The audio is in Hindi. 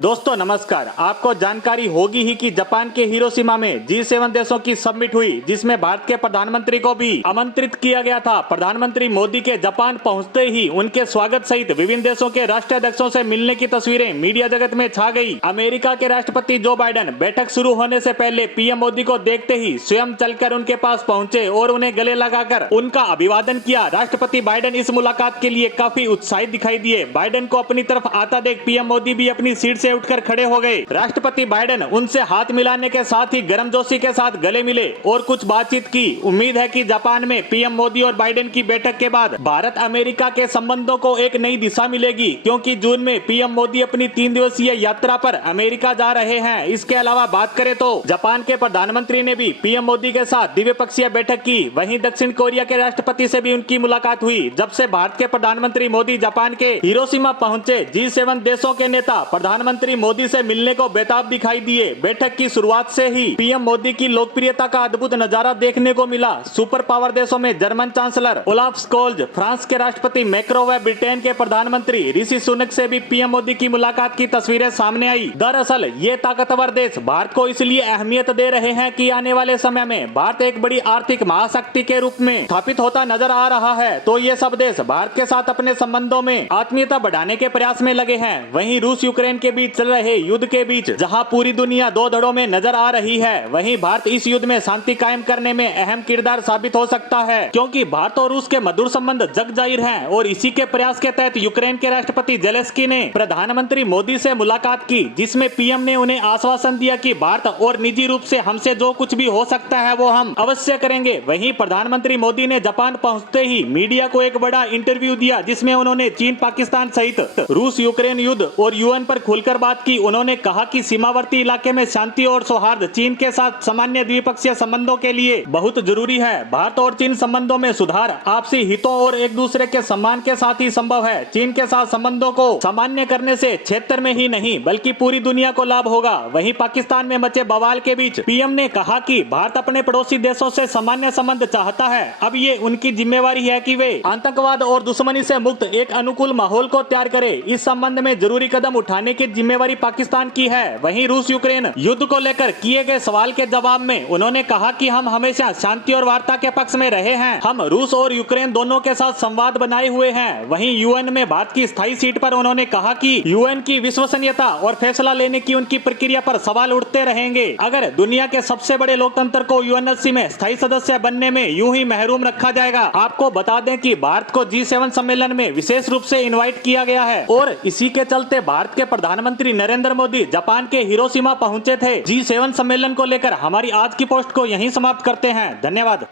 दोस्तों नमस्कार। आपको जानकारी होगी ही कि जापान के हिरोशिमा में G7 देशों की समिट हुई, जिसमें भारत के प्रधानमंत्री को भी आमंत्रित किया गया था। प्रधानमंत्री मोदी के जापान पहुंचते ही उनके स्वागत सहित विभिन्न देशों के राष्ट्राध्यक्षों से मिलने की तस्वीरें मीडिया जगत में छा गई। अमेरिका के राष्ट्रपति जो बाइडेन बैठक शुरू होने से पहले पीएम मोदी को देखते ही स्वयं चलकर उनके पास पहुंचे और उन्हें गले लगाकर उनका अभिवादन किया। राष्ट्रपति बाइडेन इस मुलाकात के लिए काफी उत्साहित दिखाई दिए। बाइडेन को अपनी तरफ आता देख पीएम मोदी भी अपनी सीट से उठकर खड़े हो गए। राष्ट्रपति बाइडेन उनसे हाथ मिलाने के साथ ही गर्मजोशी के साथ गले मिले और कुछ बातचीत की। उम्मीद है कि जापान में पीएम मोदी और बाइडेन की बैठक के बाद भारत अमेरिका के संबंधों को एक नई दिशा मिलेगी, क्योंकि जून में पीएम मोदी अपनी 3 दिवसीय यात्रा पर अमेरिका जा रहे हैं। इसके अलावा बात करें तो जापान के प्रधानमंत्री ने भी पीएम मोदी के साथ द्विपक्षीय बैठक की। वहीं दक्षिण कोरिया के राष्ट्रपति से भी उनकी मुलाकात हुई। जब से भारत के प्रधानमंत्री मोदी जापान के हिरोशिमा पहुंचे, G7 देशों के नेता प्रधानमंत्री मोदी से मिलने को बेताब दिखाई दिए। बैठक की शुरुआत से ही पीएम मोदी की लोकप्रियता का अद्भुत नजारा देखने को मिला। सुपर पावर देशों में German chancellor Olaf Scholz, France के राष्ट्रपति मैक्रो व ब्रिटेन के प्रधानमंत्री ऋषि सुनक से भी पीएम मोदी की मुलाकात की तस्वीरें सामने आई। दरअसल ये ताकतवर देश भारत को इसलिए अहमियत दे रहे हैं कि आने वाले समय में भारत एक बड़ी आर्थिक महाशक्ति के रूप में स्थापित होता नजर आ रहा है। तो ये सब देश भारत के साथ अपने संबंधों में आत्मीयता बढ़ाने के प्रयास में लगे हैं। वहीं रूस यूक्रेन के बीच चल रहे युद्ध के बीच जहां पूरी दुनिया दो धड़ों में नजर आ रही है, वहीं भारत इस युद्ध में शांति कायम करने में अहम किरदार साबित हो सकता है, क्योंकि भारत और रूस के मधुर संबंध जग जाहिर हैं। और इसी के प्रयास के तहत यूक्रेन के राष्ट्रपति जेलेंस्की ने प्रधानमंत्री मोदी से मुलाकात की, जिसमें पीएम ने उन्हें आश्वासन दिया कि भारत और निजी रूप से हमसे जो कुछ भी हो सकता है वो हम अवश्य करेंगे। वहीं प्रधानमंत्री मोदी ने जापान पहुंचते ही मीडिया को एक बड़ा इंटरव्यू दिया, जिसमें उन्होंने चीन पाकिस्तान सहित रूस यूक्रेन युद्ध और यूएन पर खुलकर बात की। उन्होंने कहा कि सीमावर्ती इलाके में शांति और सौहार्द चीन के साथ सामान्य द्विपक्षीय संबंधों के लिए बहुत जरूरी है। भारत और चीन संबंधों में सुधार आपसी हितों और एक दूसरे के सम्मान के साथ ही संभव है। चीन के साथ संबंधों को सामान्य करने से क्षेत्र में ही नहीं बल्कि पूरी दुनिया को लाभ होगा। वहीं पाकिस्तान में मचे बवाल के बीच पीएम ने कहा कि भारत अपने पड़ोसी देशों से सामान्य संबंध चाहता है। अब ये उनकी जिम्मेवारी है कि वे आतंकवाद और दुश्मनी से मुक्त एक अनुकूल माहौल को तैयार करे। इस संबंध में जरूरी कदम उठाने की जिम्मेवारी पाकिस्तान की है। वहीं रूस यूक्रेन युद्ध को लेकर किए गए सवाल के जवाब में उन्होंने कहा कि हम हमेशा शांति और वार्ता के पक्ष में रहे हैं। हम रूस और यूक्रेन दोनों के साथ संवाद बनाए हुए हैं। वहीं यूएन में भारत की स्थायी सीट पर उन्होंने कहा कि यूएन की विश्वसनीयता और फैसला लेने की उनकी प्रक्रिया पर सवाल उठते रहेंगे। अगर दुनिया के सबसे बड़े लोकतंत्र को यूएनएससी में स्थायी सदस्य बनने में यूं ही महरूम रखा जाएगा। आपको बता दें कि भारत को G7 सम्मेलन में विशेष रूप से इन्वाइट किया गया है और इसी के चलते भारत के प्रधानमंत्री नरेंद्र मोदी जापान के हिरोशिमा पहुंचे थे। G7 सम्मेलन को लेकर हमारी आज की पोस्ट को यहीं समाप्त करते हैं। धन्यवाद।